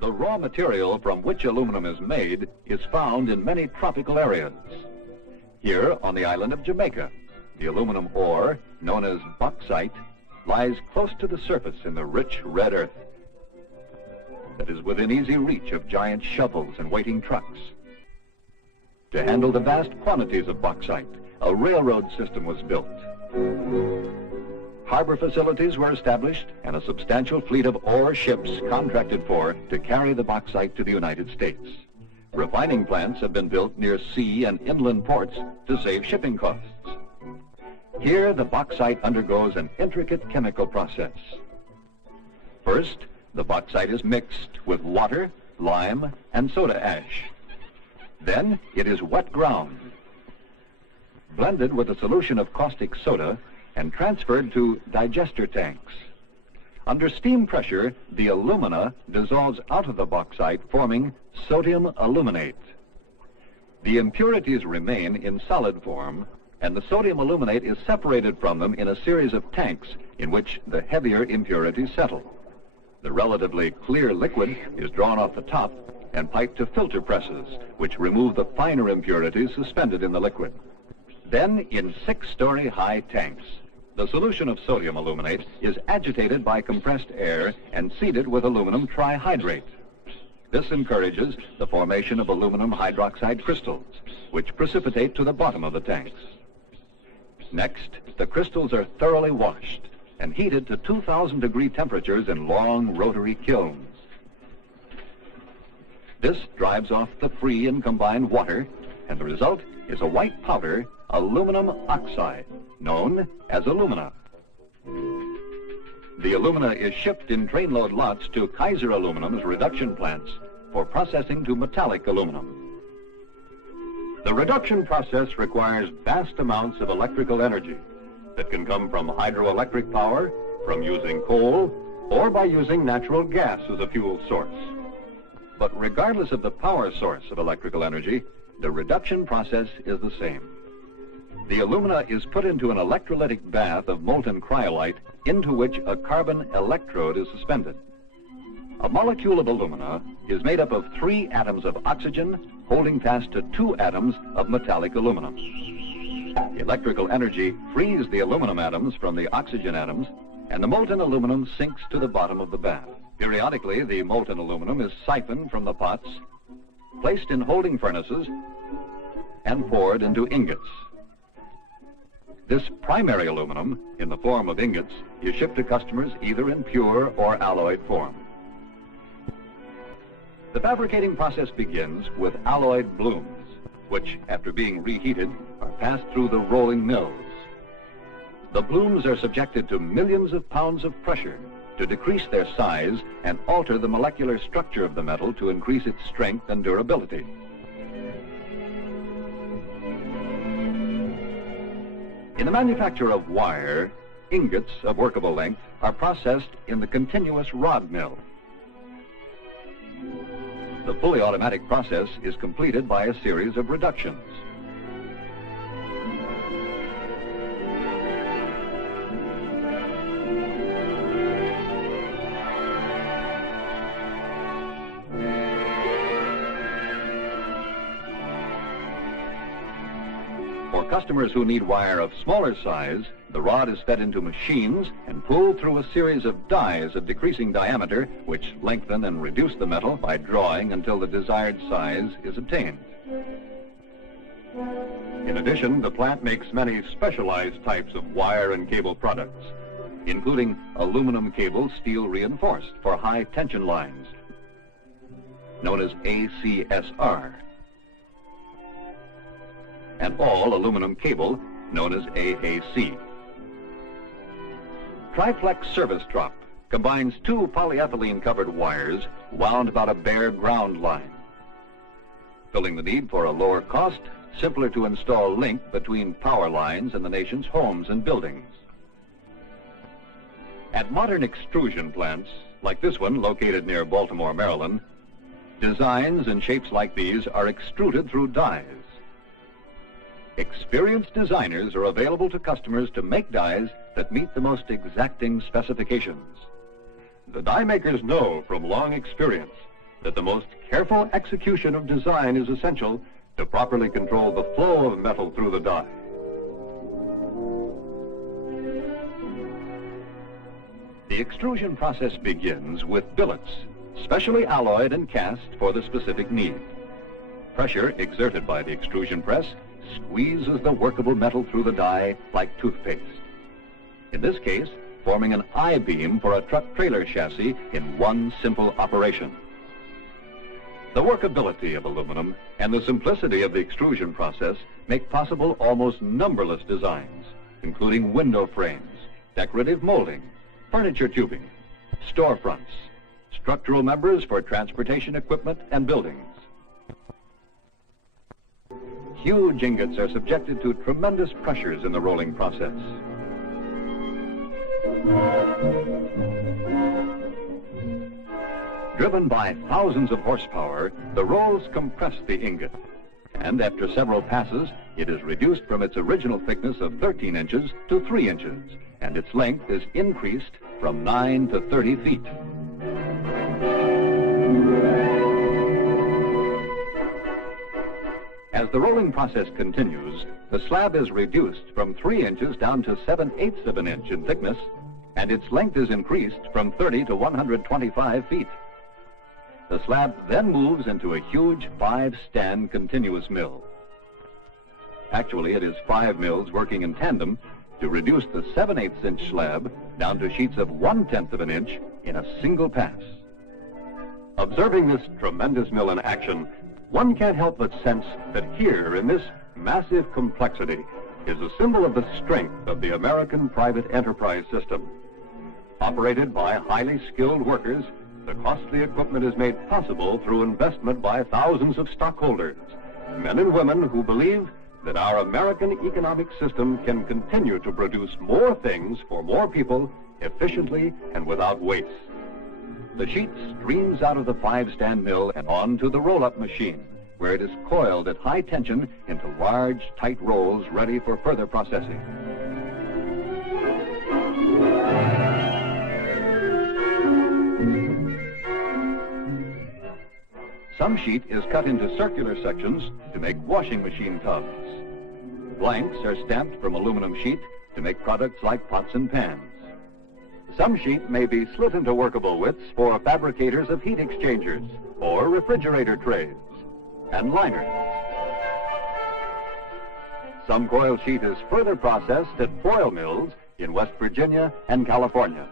The raw material from which aluminum is made is found in many tropical areas. Here on the island of Jamaica, the aluminum ore, known as bauxite, lies close to the surface in the rich red earth. It is within easy reach of giant shovels and waiting trucks. To handle the vast quantities of bauxite, a railroad system was built. Harbor facilities were established and a substantial fleet of ore ships contracted for to carry the bauxite to the United States. Refining plants have been built near sea and inland ports to save shipping costs. Here, the bauxite undergoes an intricate chemical process. First, the bauxite is mixed with water, lime, and soda ash. Then, it is wet ground, blended with a solution of caustic soda, and transferred to digester tanks. Under steam pressure, the alumina dissolves out of the bauxite, forming sodium aluminate. The impurities remain in solid form, and the sodium aluminate is separated from them in a series of tanks in which the heavier impurities settle. The relatively clear liquid is drawn off the top and piped to filter presses, which remove the finer impurities suspended in the liquid. Then, in 6-story high tanks, the solution of sodium aluminate is agitated by compressed air and seeded with aluminum trihydrate. This encourages the formation of aluminum hydroxide crystals, which precipitate to the bottom of the tanks. Next, the crystals are thoroughly washed and heated to 2,000-degree temperatures in long rotary kilns. This drives off the free and combined water, and the result is a white powder, aluminum oxide, known as alumina. The alumina is shipped in trainload lots to Kaiser Aluminum's reduction plants for processing to metallic aluminum. The reduction process requires vast amounts of electrical energy that can come from hydroelectric power, from using coal, or by using natural gas as a fuel source. But regardless of the power source of electrical energy, the reduction process is the same. The alumina is put into an electrolytic bath of molten cryolite into which a carbon electrode is suspended. A molecule of alumina is made up of 3 atoms of oxygen holding fast to 2 atoms of metallic aluminum. Electrical energy frees the aluminum atoms from the oxygen atoms, and the molten aluminum sinks to the bottom of the bath. Periodically, the molten aluminum is siphoned from the pots, placed in holding furnaces, and poured into ingots. This primary aluminum, in the form of ingots, is shipped to customers either in pure or alloyed form. The fabricating process begins with alloyed blooms, which, after being reheated, are passed through the rolling mills. The blooms are subjected to millions of pounds of pressure to decrease their size and alter the molecular structure of the metal to increase its strength and durability. In the manufacture of wire, ingots of workable length are processed in the continuous rod mill. The fully automatic process is completed by a series of reductions. For customers who need wire of smaller size, the rod is fed into machines and pulled through a series of dies of decreasing diameter, which lengthen and reduce the metal by drawing until the desired size is obtained. In addition, the plant makes many specialized types of wire and cable products, including aluminum cable steel reinforced for high tension lines, known as ACSR, and all aluminum cable, known as AAC. Triplex service drop combines 2 polyethylene-covered wires wound about a bare ground line, filling the need for a lower cost, simpler to install link between power lines and the nation's homes and buildings. At modern extrusion plants, like this one located near Baltimore, Maryland, designs and shapes like these are extruded through dies. Experienced designers are available to customers to make dies that meet the most exacting specifications. The die makers know from long experience that the most careful execution of design is essential to properly control the flow of metal through the die. The extrusion process begins with billets, specially alloyed and cast for the specific need. Pressure exerted by the extrusion press squeezes the workable metal through the die like toothpaste. In this case, forming an I-beam for a truck trailer chassis in one simple operation. The workability of aluminum and the simplicity of the extrusion process make possible almost numberless designs, including window frames, decorative molding, furniture tubing, storefronts, structural members for transportation equipment and buildings. Huge ingots are subjected to tremendous pressures in the rolling process. Driven by thousands of horsepower, the rolls compress the ingot, and after several passes, it is reduced from its original thickness of 13 inches to 3 inches, and its length is increased from 9 to 30 feet. As the rolling process continues, the slab is reduced from 3 inches down to 7/8 of an inch in thickness, and its length is increased from 30 to 125 feet. The slab then moves into a huge 5-stand continuous mill. Actually, it is 5 mills working in tandem to reduce the 7/8 inch slab down to sheets of 1/10 of an inch in a single pass. Observing this tremendous mill in action, one can't help but sense that here in this massive complexity is a symbol of the strength of the American private enterprise system. Operated by highly skilled workers, the costly equipment is made possible through investment by thousands of stockholders, men and women who believe that our American economic system can continue to produce more things for more people efficiently and without waste. The sheet streams out of the 5-stand mill and onto the roll-up machine, where it is coiled at high tension into large, tight rolls ready for further processing. Some sheet is cut into circular sections to make washing machine tubs. Blanks are stamped from aluminum sheet to make products like pots and pans. Some sheet may be slit into workable widths for fabricators of heat exchangers or refrigerator trays and liners. Some coil sheet is further processed at foil mills in West Virginia and California.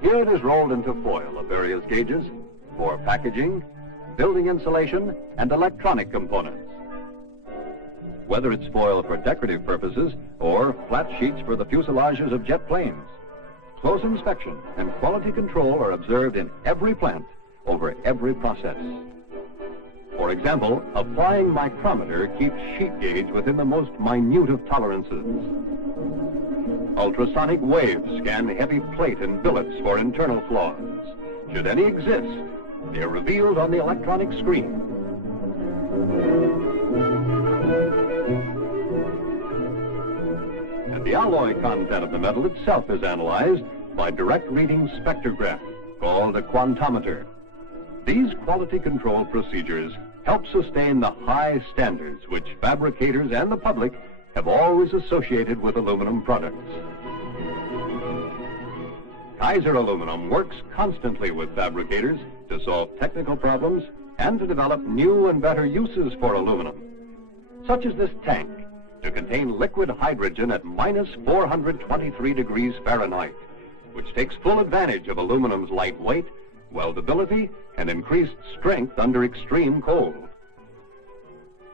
Here it is rolled into foil of various gauges for packaging, building insulation, and electronic components. Whether it's foil for decorative purposes or flat sheets for the fuselages of jet planes, close inspection and quality control are observed in every plant over every process. For example, a flying micrometer keeps sheet gauge within the most minute of tolerances. Ultrasonic waves scan heavy plate and billets for internal flaws. Should any exist, they are revealed on the electronic screen. And the alloy content of the metal itself is analyzed by direct reading spectrograph, called a quantometer. These quality control procedures help sustain the high standards which fabricators and the public have always associated with aluminum products. Kaiser Aluminum works constantly with fabricators to solve technical problems and to develop new and better uses for aluminum, such as this tank to contain liquid hydrogen at minus 423 degrees Fahrenheit, which takes full advantage of aluminum's light weight, weldability, and increased strength under extreme cold.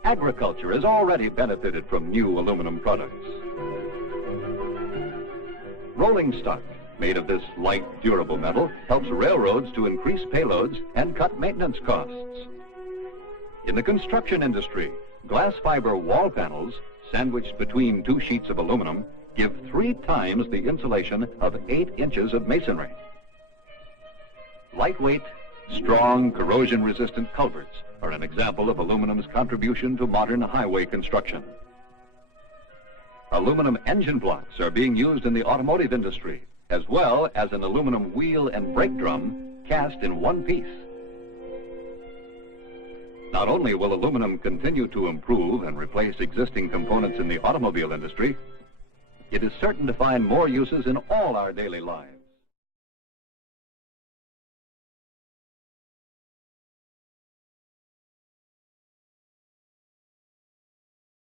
Agriculture has already benefited from new aluminum products. Rolling stock made of this light, durable metal helps railroads to increase payloads and cut maintenance costs. In the construction industry, glass fiber wall panels sandwiched between 2 sheets of aluminum give 3 times the insulation of 8 inches of masonry. Lightweight, strong, corrosion-resistant culverts are an example of aluminum's contribution to modern highway construction. Aluminum engine blocks are being used in the automotive industry, as well as an aluminum wheel and brake drum cast in one piece. Not only will aluminum continue to improve and replace existing components in the automobile industry, it is certain to find more uses in all our daily lives.